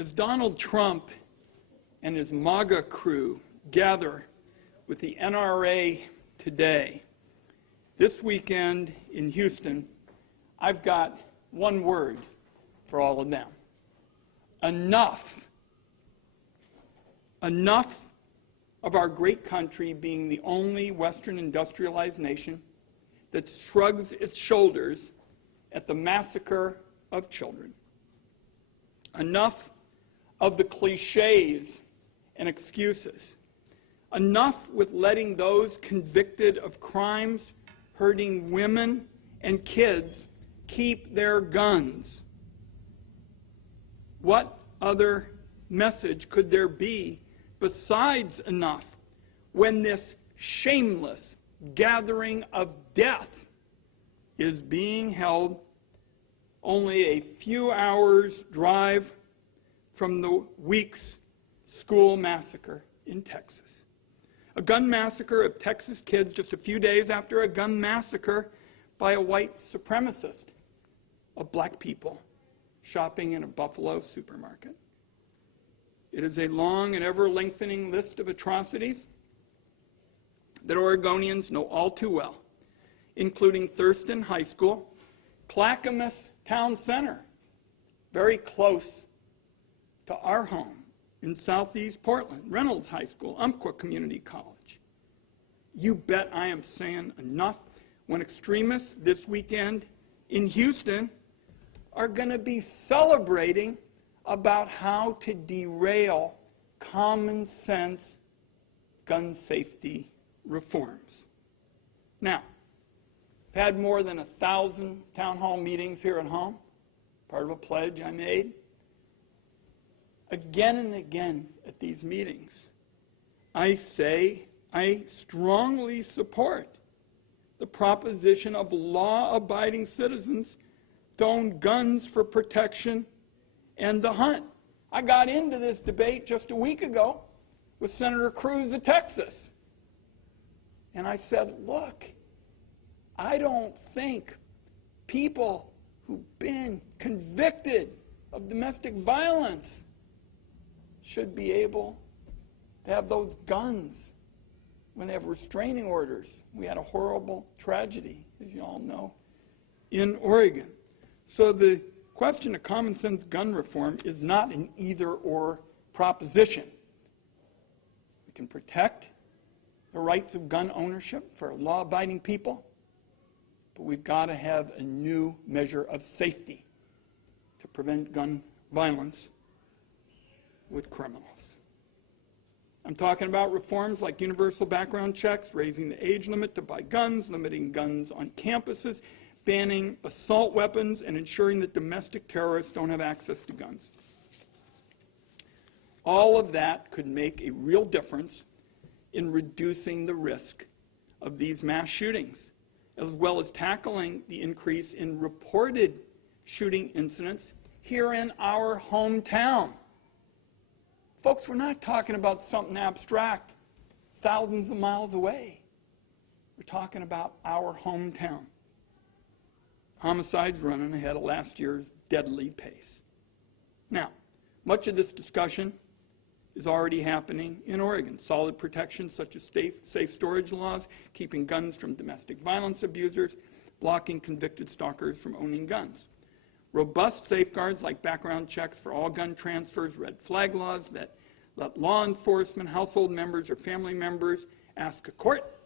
As Donald Trump and his MAGA crew gather with the NRA today, this weekend in Houston, I've got one word for all of them. Enough. Enough of our great country being the only Western industrialized nation that shrugs its shoulders at the massacre of children. Enough of the cliches and excuses. Enough with letting those convicted of crimes hurting women and kids keep their guns. What other message could there be besides enough when this shameless gathering of death is being held only a few hours' drive from the week's school massacre in Texas? A gun massacre of Texas kids just a few days after a gun massacre by a white supremacist of black people shopping in a Buffalo supermarket. It is a long and ever-lengthening list of atrocities that Oregonians know all too well, including Thurston High School, Clackamas Town Center, very close to our home in southeast Portland, Reynolds High School, Umpqua Community College. You bet I am saying enough when extremists this weekend in Houston are going to be celebrating about how to derail common sense gun safety reforms. Now, I've had more than 1,000 town hall meetings here at home, part of a pledge I made. Again and again at these meetings, I say I strongly support the proposition of law-abiding citizens to own guns for protection and to hunt. I got into this debate just a week ago with Senator Cruz of Texas. And I said, look, I don't think people who've been convicted of domestic violence should be able to have those guns when they have restraining orders. We had a horrible tragedy, as you all know, in Oregon. So the question of common sense gun reform is not an either-or proposition. We can protect the rights of gun ownership for law-abiding people, but we've got to have a new measure of safety to prevent gun violence with criminals. I'm talking about reforms like universal background checks, raising the age limit to buy guns, limiting guns on campuses, banning assault weapons, and ensuring that domestic terrorists don't have access to guns. All of that could make a real difference in reducing the risk of these mass shootings, as well as tackling the increase in reported shooting incidents here in our hometown. Folks, we're not talking about something abstract thousands of miles away. We're talking about our hometown. Homicides running ahead of last year's deadly pace. Now, much of this discussion is already happening in Oregon. Solid protections such as safe storage laws, keeping guns from domestic violence abusers, blocking convicted stalkers from owning guns. Robust safeguards like background checks for all gun transfers, red flag laws that let law enforcement, household members, or family members ask a court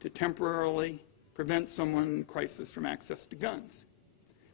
to temporarily prevent someone in crisis from access to guns.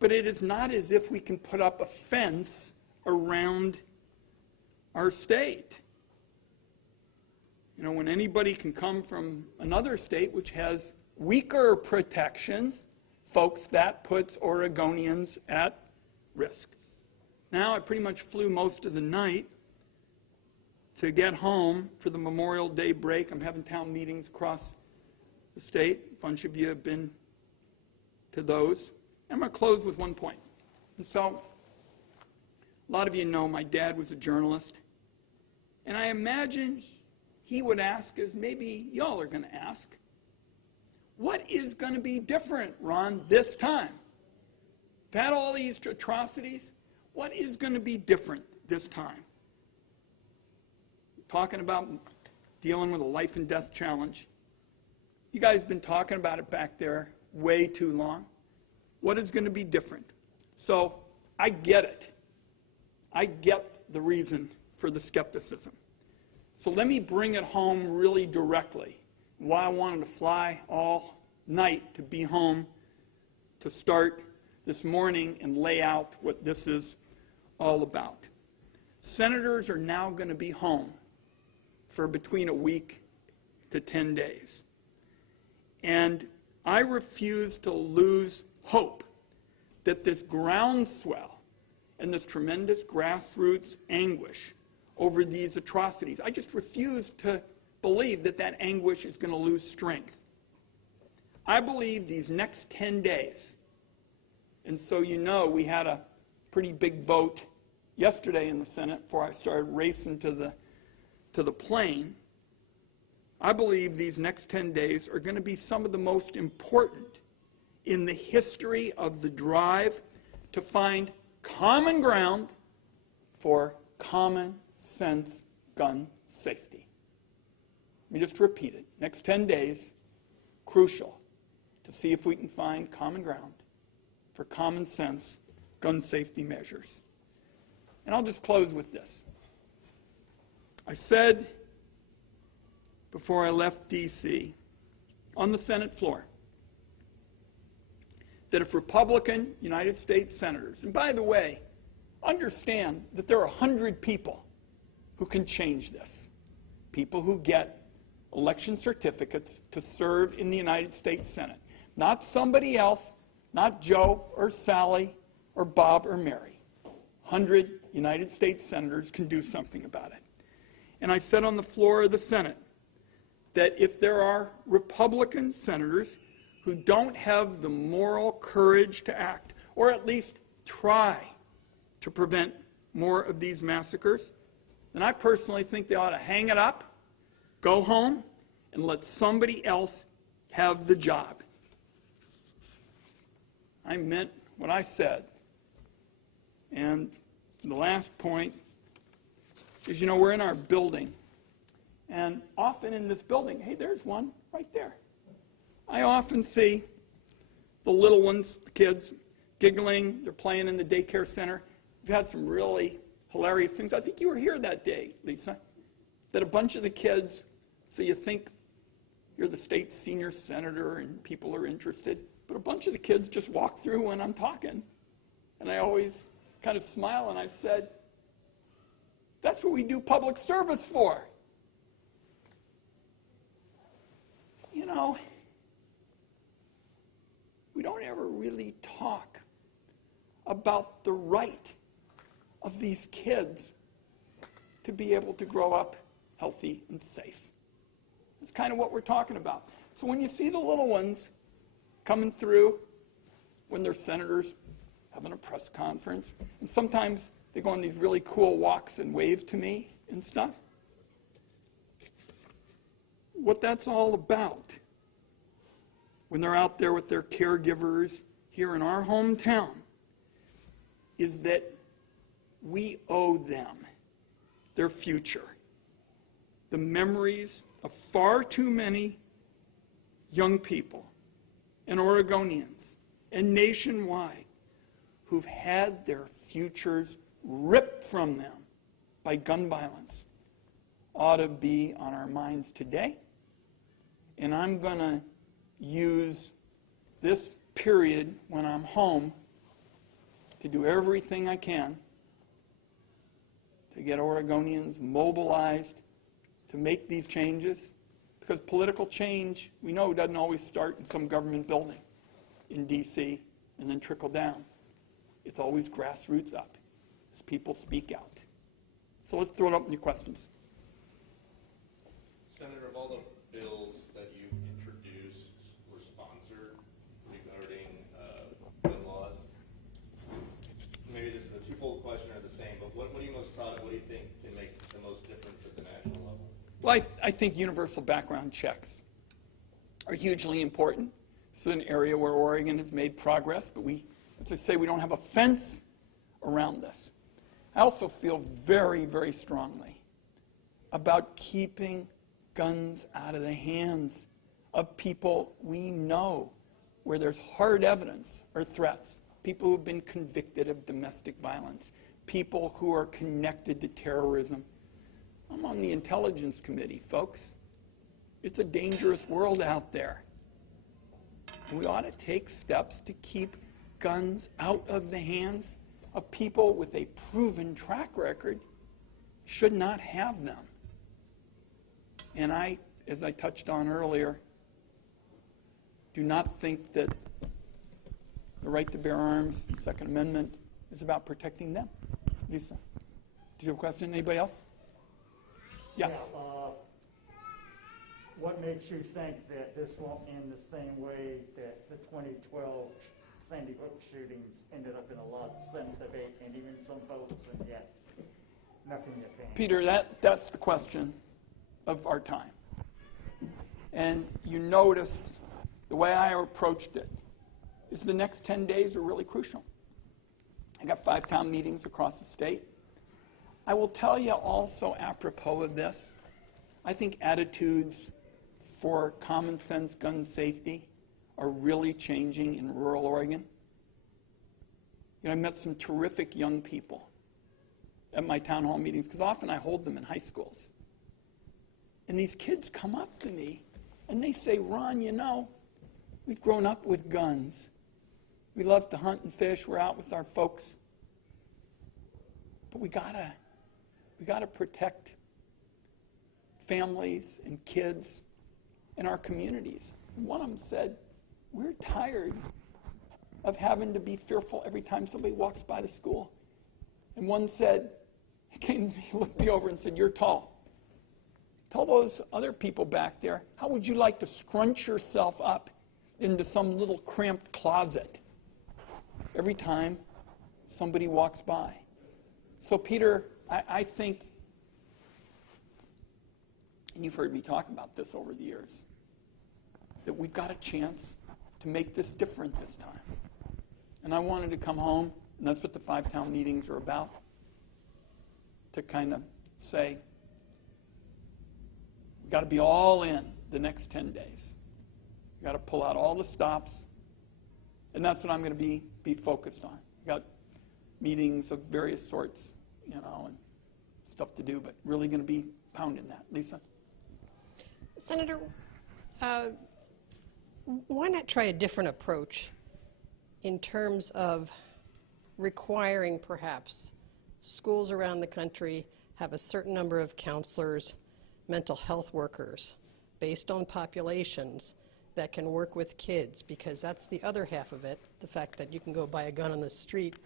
But it is not as if we can put up a fence around our state. You know, when anybody can come from another state which has weaker protections, folks, that puts Oregonians at risk. Now, I pretty much flew most of the night to get home for the Memorial Day break. I'm having town meetings across the state. A bunch of you have been to those. I'm going to close with one point. And so, a lot of you know my dad was a journalist. And I imagine he would ask, as maybe y'all are going to ask, what is going to be different, Ron, this time? We've had all these atrocities. What is going to be different this time. Talking about dealing with a life and death challenge. You guys have been talking about it back there way too long. What is going to be different? So I get it. I get the reason for the skepticism. So let me bring it home really directly. Why I wanted to fly all night to be home to start this morning and lay out what this is all about. Senators are now going to be home for between a week to 10 days. And I refuse to lose hope that this groundswell and this tremendous grassroots anguish over these atrocities, I just refuse to believe that that anguish is going to lose strength. I believe these next 10 days, and so you know we had a pretty big vote yesterday in the Senate before I started racing to the plane. I believe these next 10 days are going to be some of the most important in the history of the drive to find common ground for common sense gun safety. Let me just repeat it. Next 10 days, crucial to see if we can find common ground for common sense gun safety measures. And I'll just close with this. I said before I left D.C. on the Senate floor that if Republican United States senators, and by the way, understand that there are 100 people who can change this, people who get election certificates to serve in the United States Senate, not somebody else, not Joe or Sally or Bob or Mary. 100 United States senators can do something about it. And I said on the floor of the Senate that if there are Republican senators who don't have the moral courage to act, or at least try to prevent more of these massacres, then I personally think they ought to hang it up, go home, and let somebody else have the job. I meant what I said. And the last point is, we're in our building. And often in this building, hey, there's one right there. I often see the little ones, the kids, giggling. They're playing in the daycare center. We've had some really hilarious things. I think you were here that day, Lisa, that a bunch of the kids, so you think you're the state's senior senator and people are interested, but a bunch of the kids just walk through when I'm talking. And I always kind of smile, and I've said, that's what we do public service for. We don't ever really talk about the right of these kids to be able to grow up healthy and safe. That's kind of what we're talking about. So when you see the little ones coming through, when their senators having a press conference, and sometimes they go on these really cool walks and wave to me and stuff, what that's all about, when they're out there with their caregivers here in our hometown, is that we owe them their future. The memories of far too many young people and Oregonians and nationwide who've had their futures ripped from them by gun violence ought to be on our minds today. And I'm going to use this period when I'm home to do everything I can to get Oregonians mobilized to make these changes, because political change, we know, doesn't always start in some government building in D.C. and then trickle down. It's always grassroots up as people speak out. So let's throw it up in your questions. Senator, of all the bills that you introduced or sponsored regarding gun laws, maybe this is a twofold question or the same, but what are you most proud of? What do you think can make the most difference at the national level? Well, I think universal background checks are hugely important. This is an area where Oregon has made progress, but we, as I say, we don't have a fence around this. I also feel very, very strongly about keeping guns out of the hands of people we know where there's hard evidence or threats, people who've been convicted of domestic violence, people who are connected to terrorism. I'm on the Intelligence Committee, folks. It's a dangerous world out there. And we ought to take steps to keep guns out of the hands of people with a proven track record should not have them. And I, as I touched on earlier, do not think that the right to bear arms, the Second Amendment, is about protecting them. Lisa, do you have a question? Anybody else? Yeah. What makes you think that this won't end the same way that the 2012 Sandy Hook shootings ended up in a lot of Senate debate and even some votes, and yet nothing yet came? Peter, that's the question of our time. And you noticed the way I approached it is the next 10 days are really crucial. I got 5 town meetings across the state. I will tell you also, apropos of this, I think attitudes for common sense gun safety are really changing in rural Oregon. You know, I met some terrific young people at my town hall meetings, because often I hold them in high schools. And these kids come up to me and they say, Ron, you know, we've grown up with guns. We love to hunt and fish. We're out with our folks. But we gotta protect families and kids in our communities. And one of them said, we're tired of having to be fearful every time somebody walks by the school. And one said, he looked me over and said, you're tall. Tell those other people back there, how would you like to scrunch yourself up into some little cramped closet every time somebody walks by? So, Peter, I think, and you've heard me talk about this over the years, that we've got a chance to make this different this time. And I wanted to come home, and that's what the 5 town meetings are about, to kind of say, we've got to be all in the next 10 days. We've got to pull out all the stops, and that's what I'm going to be focused on. We've got meetings of various sorts, you know, and stuff to do, but really going to be pounding that. Lisa? Senator, why not try a different approach in terms of requiring perhaps schools around the country have a certain number of counselors, mental health workers, based on populations that can work with kids, because that's the other half of it, the fact that you can go buy a gun on the street.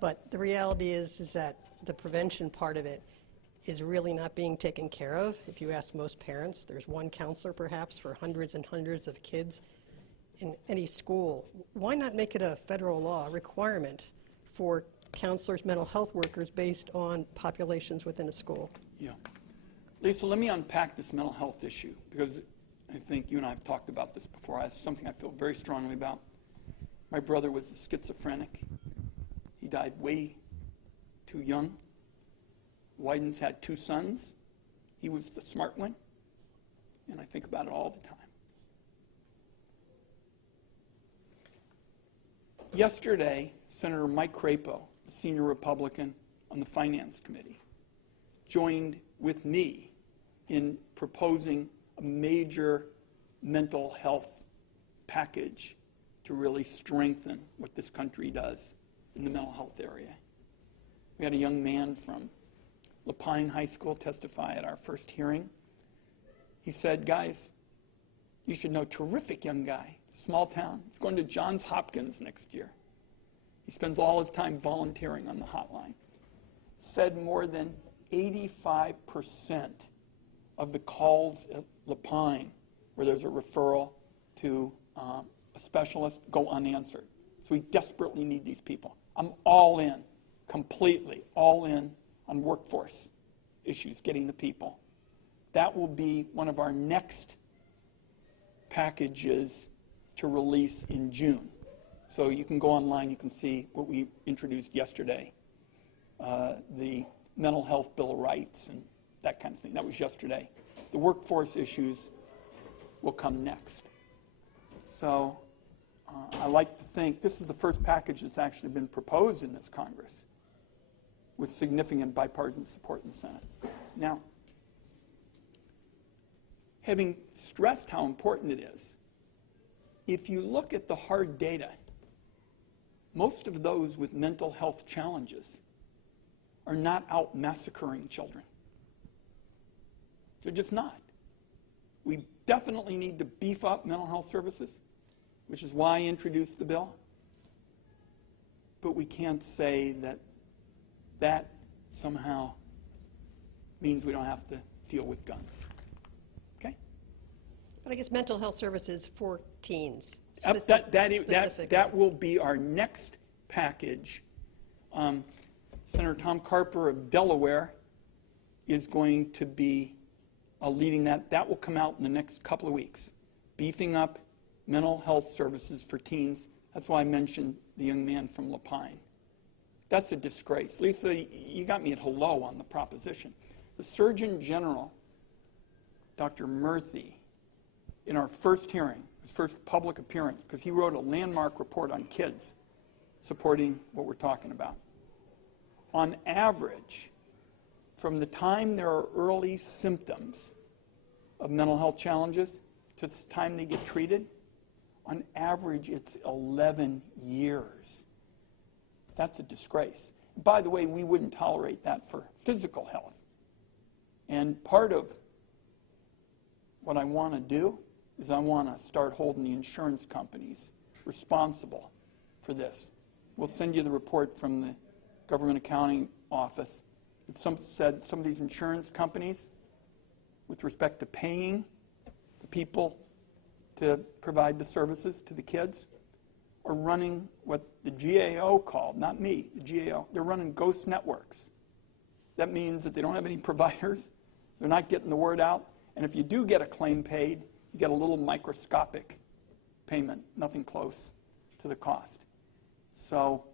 But the reality is that the prevention part of it is really not being taken care of. If you ask most parents, there's one counselor perhaps for hundreds and hundreds of kids in any school. Why not make it a federal law requirement for counselors, mental health workers based on populations within a school? Yeah. Lisa, let me unpack this mental health issue, because I think you and I have talked about this before. It's something I feel very strongly about. My brother was a schizophrenic. He died way too young. Wyden's had 2 sons. He was the smart one, and I think about it all the time. Yesterday, Senator Mike Crapo, the senior Republican on the Finance Committee, joined with me in proposing a major mental health package to really strengthen what this country does in the mental health area. We had a young man from Lapine High School testify at our first hearing. He said, guys, you should know, terrific young guy, small town. He's going to Johns Hopkins next year. He spends all his time volunteering on the hotline. Said more than 85% of the calls at Lapine, where there's a referral to a specialist, go unanswered. So we desperately need these people. I'm all in, completely all in on workforce issues, getting the people. That will be one of our next packages to release in June. So you can go online, you can see what we introduced yesterday. the mental health Bill of Rights and that kind of thing. That was yesterday. The workforce issues will come next. So I like to think this is the first package that's actually been proposed in this Congress with significant bipartisan support in the Senate. Now, having stressed how important it is, if you look at the hard data, most of those with mental health challenges are not out massacring children. They're just not. We definitely need to beef up mental health services, which is why I introduced the bill. But we can't say that that somehow means we don't have to deal with guns. Okay? But I guess mental health services for teens. That will be our next package. Senator Tom Carper of Delaware is going to be leading that. That will come out in the next couple of weeks. Beefing up mental health services for teens. That's why I mentioned the young man from La Pine. That's a disgrace. Lisa, you got me at hello on the proposition. The Surgeon General, Dr. Murthy, in our first hearing, his first public appearance, because he wrote a landmark report on kids supporting what we're talking about. On average, from the time there are early symptoms of mental health challenges to the time they get treated, on average, it's 11 years. That's a disgrace. By the way, we wouldn't tolerate that for physical health. And part of what I want to do is I want to start holding the insurance companies responsible for this. We'll send you the report from the Government Accounting Office. It said some of these insurance companies, with respect to paying the people to provide the services to the kids, are running what the GAO called, not me, the GAO, they're running ghost networks. That means that they don't have any providers, they're not getting the word out, and if you do get a claim paid, you get a little microscopic payment, nothing close to the cost. So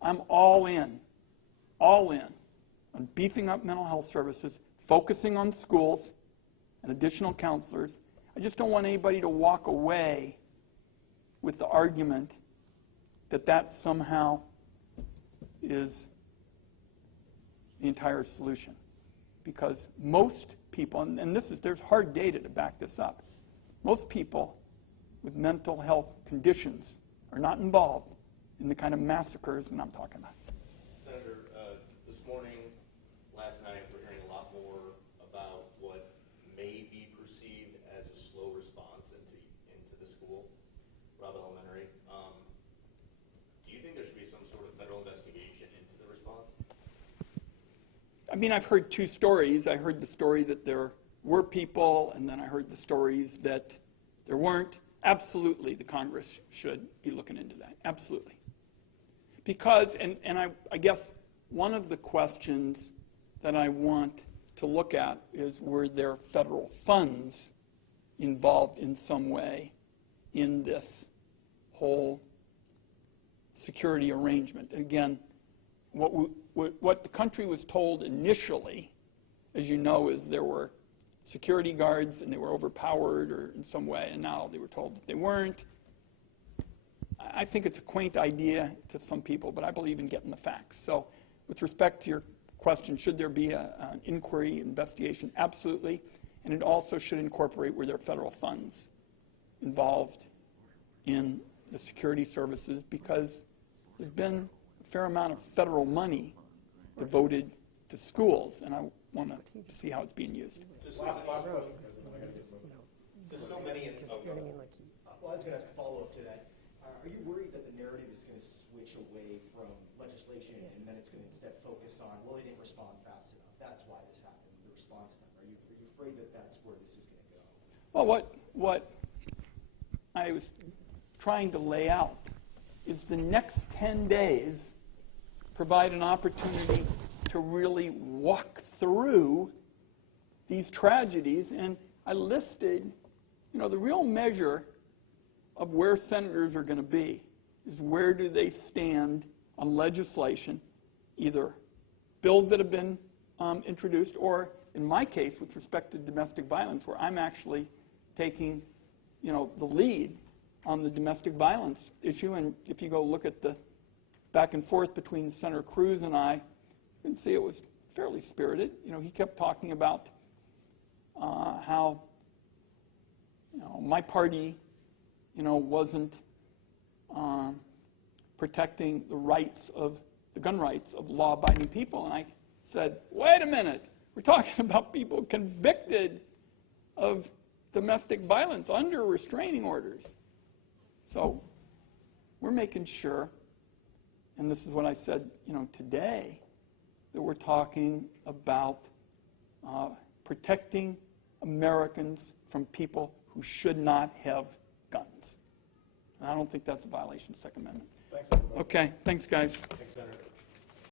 I'm all in on beefing up mental health services, focusing on schools and additional counselors. I just don't want anybody to walk away with the argument that that somehow is the entire solution. Because most people, and there's hard data to back this up, most people with mental health conditions are not involved in the kind of massacres that I'm talking about. Senator, this morning, last night, we're hearing a lot more about what may be perceived as a slow response into the school, Robb Elementary. Do you think there should be some sort of federal investigation into the response? I mean, I've heard two stories. I heard the story that there were people, and then I heard the stories that there weren't. Absolutely, the Congress should be looking into that. Absolutely. Because, and I guess one of the questions that I want to look at is, were there federal funds involved in some way in this whole security arrangement? Again, what the country was told initially, as you know, is there were security guards and they were overpowered or in some way, and now they were told that they weren't. I think it's a quaint idea to some people, but I believe in getting the facts. So with respect to your question, should there be an inquiry, investigation? Absolutely. And it also should incorporate were there federal funds involved in the security services, because there's been a fair amount of federal money devoted to schools, and I want to see how it's being used. Just so many in Well, I was going to ask a follow-up to that. Are you worried that the narrative is going to switch away from legislation and then it's going to instead focus on, well, they didn't respond fast enough, that's why this happened, the response time? Are you afraid that that's where this is going to go? Well, what I was trying to lay out is the next 10 days provide an opportunity to really walk through these tragedies. And I listed, the real measure of where senators are going to be is where do they stand on legislation, either bills that have been introduced, or in my case, with respect to domestic violence, where I'm actually taking, the lead on the domestic violence issue. And if you go look at the back and forth between Senator Cruz and I, you can see it was fairly spirited. He kept talking about how, my party, wasn't protecting the gun rights of law-abiding people. And I said, wait a minute, we're talking about people convicted of domestic violence under restraining orders. So we're making sure, and this is what I said, today, that we're talking about protecting Americans from people who should not have guns. And I don't think that's a violation of the Second Amendment. Thanks, everybody. Okay, thanks, guys. Thanks, Senator.